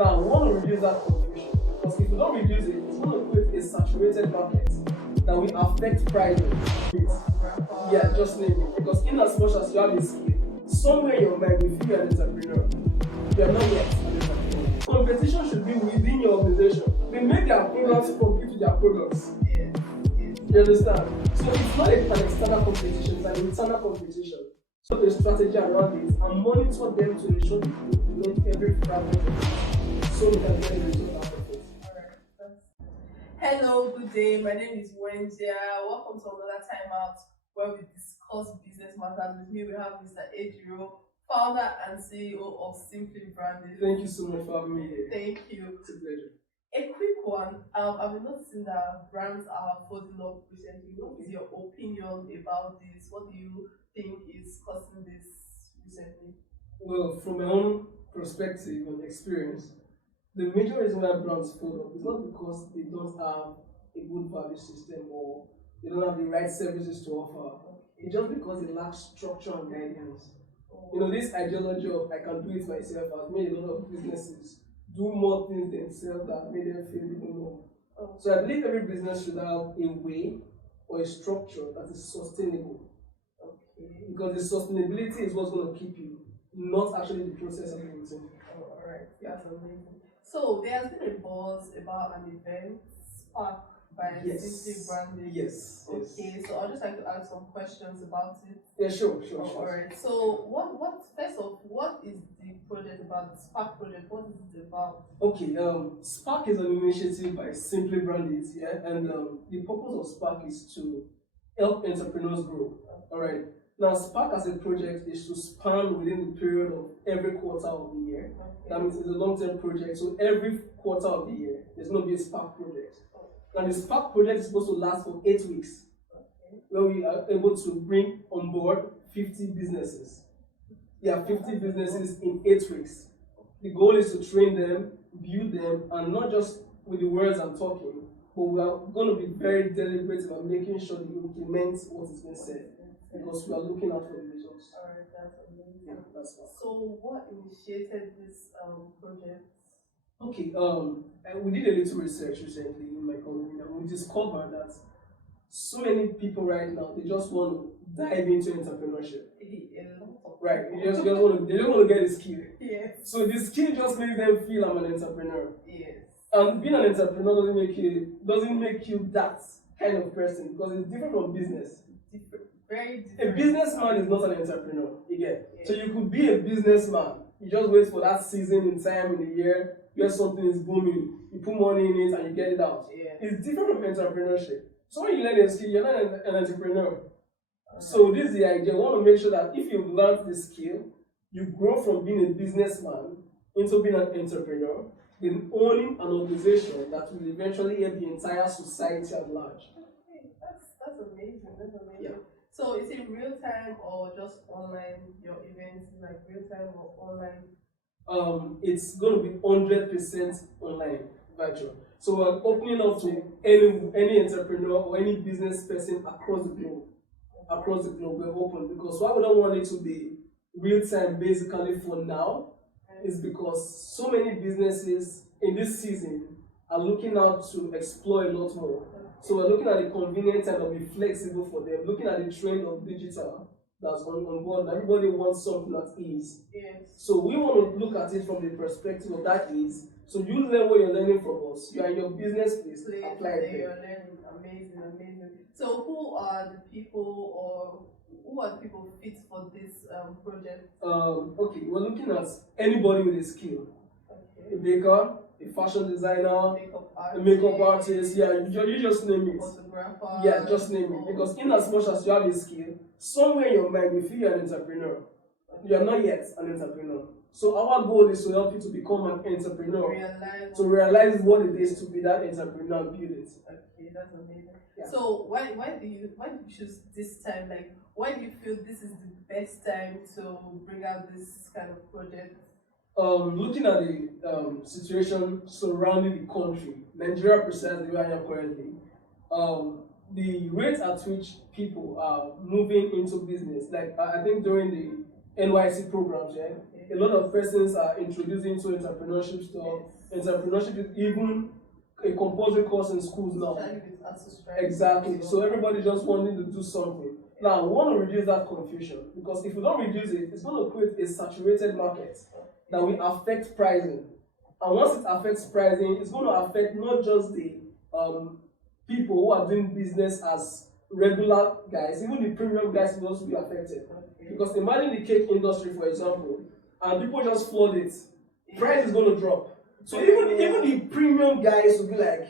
Now, we want to reduce that confusion because if we don't reduce it, it's going to create a saturated market that will affect pricing. Yeah, just name it. Because in as much as you have a skill, somewhere in your mind, if you're an entrepreneur, you are not yet an entrepreneur. Competition should be within your organization. They make their programs compete with their products. You understand? So it's not an external competition, it's an internal competition. So the strategy around it and monitor them to ensure that you implement every fragment so we can get a result out of it. Alright. Hello, good day. My name is Wendy. Welcome to another time out where we discuss business matters. With me, we have Mr. Ejiro, founder and CEO of Simply Brandit. Thank you so much for having me here. Thank you. It's a pleasure. A quick one. I've been noticing that brands are folding up recently. What is your opinion about this? What do you think is causing this recently? Well, from my own perspective and experience, the major reason why brands fold up is not because they don't have a good value system or they don't have the right services to offer. It's just because they lack structure and guidance. You know, this ideology of I can do it myself has made a lot of businesses do more things themselves that made them fail even more. So I believe every business should have a way or a structure that is sustainable. Because the sustainability is what's going to keep you, not actually the process of everything. Alright, that's amazing. So there has been a buzz about an event, Spark by Simply Brandit. Yes. Okay, so I'd just like to ask some questions about it. Yeah, sure. Alright, so what first off, what is the project about, the Spark project? What is it about? Okay, Spark is an initiative by Simply Brandit, yeah, and the purpose of Spark is to help entrepreneurs grow. Alright. Now, Spark as a project is to span within the period of every quarter of the year. That means it's a long-term project, so every quarter of the year, there's going to be a Spark project. Now, the Spark project is supposed to last for 8 weeks, where we are able to bring on board 50 businesses. Yeah, 50 businesses in 8 weeks. The goal is to train them, build them, and not just with the words I'm talking, but we are going to be very deliberate about making sure that we implement what is being said. Because we are looking out for the results. Alright, that's amazing. Yeah, that's fine. So what initiated this project? Okay, we did a little research recently in my company and we discovered that so many people right now, they just want to dive into entrepreneurship. Right, they just want to get a skill. Yes. So the skill just makes them feel I'm an entrepreneur. Yes. And being an entrepreneur doesn't make you that kind of person because it's different from business. Very different. A businessman is not an entrepreneur, you get. Yeah. So you could be a businessman, you just wait for that season in time in the year where something is booming, you put money in it and you get it out. Yeah. It's different from entrepreneurship. So when you learn a skill, you're not an entrepreneur. So this is the idea. We want to make sure that if you've learned the skill, you grow from being a businessman into being an entrepreneur, then owning an organization that will eventually help the entire society at large. Okay, that's amazing. That's amazing. Yeah. So is it real time or just online? Your events like real time or online? It's going to be 100% online, virtual. So we're opening up to any entrepreneur or any business person across the globe. Across the globe, we're open because why we don't want it to be real time basically for now is because so many businesses in this season are looking out to explore a lot more. So we're looking at the convenient time and be flexible for them, looking at the trend of digital that's on board. Everybody wants something that is. Yes. So we want to look at it from the perspective of that is. So you learn what you're learning from us. You are in your business place. Apply it there. You're learning. Amazing. So who are the people fit for this project? Okay, we're looking at anybody with a skill. Okay. A baker, a fashion designer, a makeup artist, yeah, you just name it. Photographer. Yeah, just name it. Because in as much as you have a skill, somewhere in your mind you feel you're an entrepreneur. You are not yet an entrepreneur. So our goal is to help you to become an entrepreneur. To realize what it is to be that entrepreneur and build it. Okay, that's amazing. Yeah. So why do you choose this time? Like, why do you feel this is the best time to bring out this kind of project? Looking at the situation surrounding the country, Nigeria precisely where I am currently, the rate at which people are moving into business, like I think during the NYC programs, yeah, A lot of persons are introducing to entrepreneurship stuff. Entrepreneurship is even a compulsory course in schools now. Exactly. So everybody just wanting to do something. Now, we want to reduce that confusion because if we don't reduce it, it's going to create a saturated market that will affect pricing. And once it affects pricing, it's going to affect not just the people who are doing business as regular guys, even the premium guys will also be affected. Because imagine the cake industry, for example, and people just flood it, price is going to drop. So even the premium guys will be like,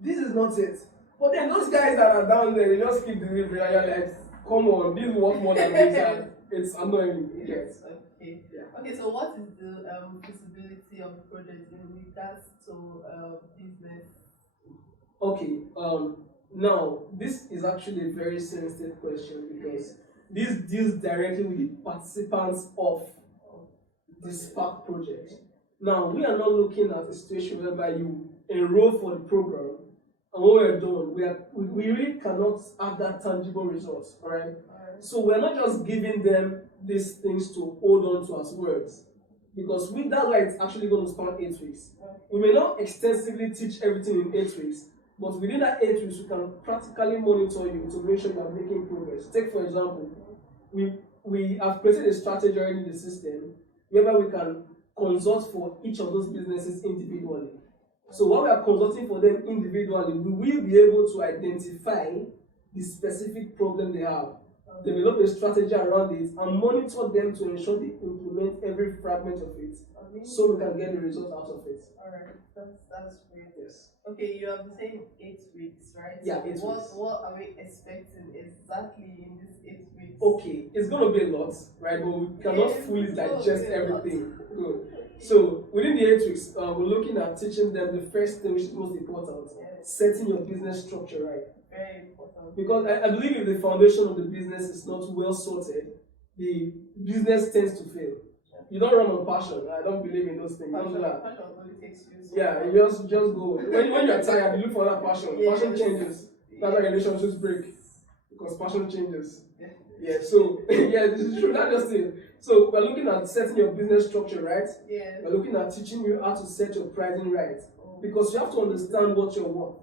this is not it. But then those guys that are down there, they just keep delivering, and you're like, come on, this is worth more than this, and it's annoying. Yes. Okay. Yeah. Okay. So what is the feasibility of the project in regards to business? Okay. Now this is actually a very sensitive question because this deals directly with the participants of the Spark project. Now we are not looking at a situation whereby you enroll for the program. And when we're done, we really cannot have that tangible results, all right? So we're not just giving them these things to hold on to as words, because that's why it's actually going to span 8 weeks. We may not extensively teach everything in 8 weeks, but within that 8 weeks, we can practically monitor you to make sure you are making progress. Take, for example, we have created a strategy already in the system whereby we can consult for each of those businesses individually. So while we are consulting for them individually, we will be able to identify the specific problem they have, develop a strategy around it, and monitor them to ensure they implement every fragment of it, so we can get the result out of it. Alright, that's great. Yes. Okay, you have been saying 8 weeks, right? Yeah, so 8 weeks. What are we expecting exactly in this 8 weeks? Okay, it's going to be a lot, right? But we cannot fully digest everything. Good. So within the 8 weeks, we're looking at teaching them the first thing, which is most important, setting your business structure right. Very important. Because I believe if the foundation of the business is not well sorted, the business tends to fail. You don't run on passion. I don't believe in those things. Passion only takes you so yeah, you just go. When you're tired, you look for that passion. Yes. Passion changes. That's why relationships break. Because passion changes. Yeah. Yeah, so yeah, this is true. That's just it. So we're looking at setting your business structure right. Yeah. We're looking at teaching you how to set your pricing right. Because you have to understand what you're worth.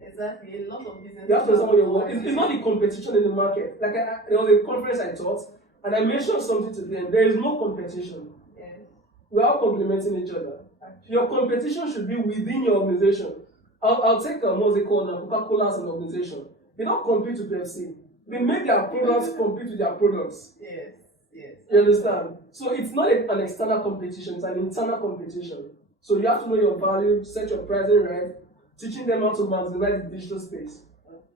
Exactly. A lot of business. You have to understand what you're worth. It's not the competition in the market. Like there was a conference I taught, and I mentioned something to them. There is no competition. Yes. We're all complementing each other. Your competition should be within your organization. I'll take what's it called now, Coca-Cola as an organization. They don't compete with Pepsi. They make their products compete with their products. Yes, yes. You understand? So it's not an external competition, it's an internal competition. So you have to know your value, set your pricing right, teaching them how to maximize the digital space.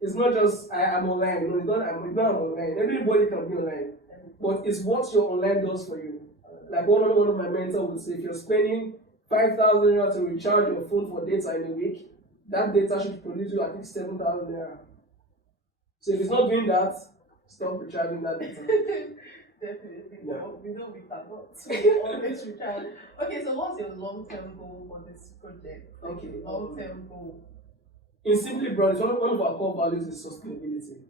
It's not just I'm online. No, it's not I'm online. Everybody can be online. But it's what your online does for you. Like one of my mentors would say, if you're spending 5,000 naira to recharge your phone for data in a week, that data should produce you at least 7,000 naira. So if it's not doing that, stop recharging that data. Definitely. Yeah. We know we cannot. We always recharge. Okay, so what's your long-term goal for this project? Okay. Long-term goal. In Simply Brandit, one of our core values is sustainability.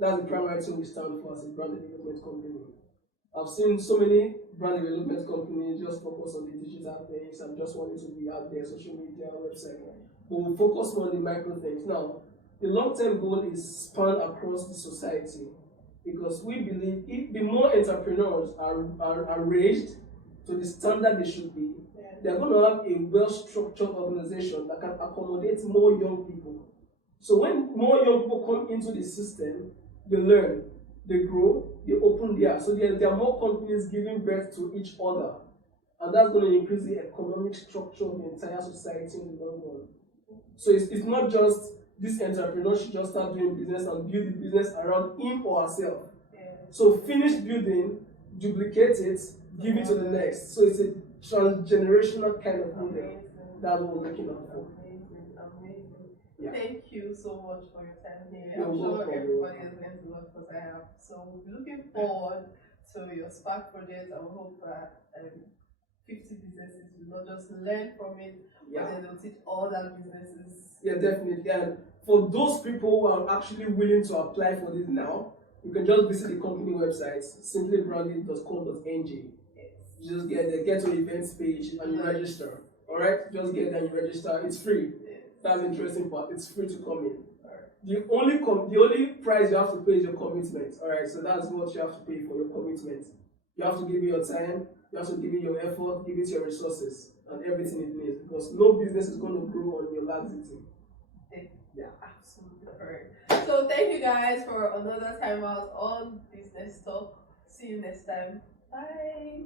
That's the primary thing we stand for as a brand development company. I've seen so many brand development companies just focus on the digital things and just wanting to be out there, social media, website. But we focus more on the micro things. Now, the long-term goal is span across the society, because we believe if the more entrepreneurs are raised to the standard they should be, they're going to have a well-structured organization that can accommodate more young people. So when more young people come into the system, they learn, they grow, they open there. So there are more companies giving birth to each other. And that's going to increase the economic structure of the entire society in the long run. So it's not just this entrepreneur should just start doing business and build the business around him or herself. So finish building, duplicate it, give it to the next. So it's a transgenerational kind of model. That's what we're looking at for. Amazing. Yeah. Thank you so much for your time here. You're I'm sure welcome. everybody has learned a lot because I have. So we'll be looking forward to your Spark project. I will hope that 50 businesses will not just learn from it, but then they'll teach other businesses. Yeah, definitely. And for those people who are actually willing to apply for this now, you can just visit the company website, simplybrandit.com.ng. You just get there, get to the events page, and you register. All right, just get there and you register. It's free. That's the interesting part. It's free to come in. The only price you have to pay is your commitment. All right, so that's what you have to pay for your commitment. You have to give it your time. You have to give it your effort. Give it your resources and everything it needs, because no business is going to grow on your laxity. Yeah, absolutely correct. So thank you guys for another time out on Business Talk. See you next time. Bye.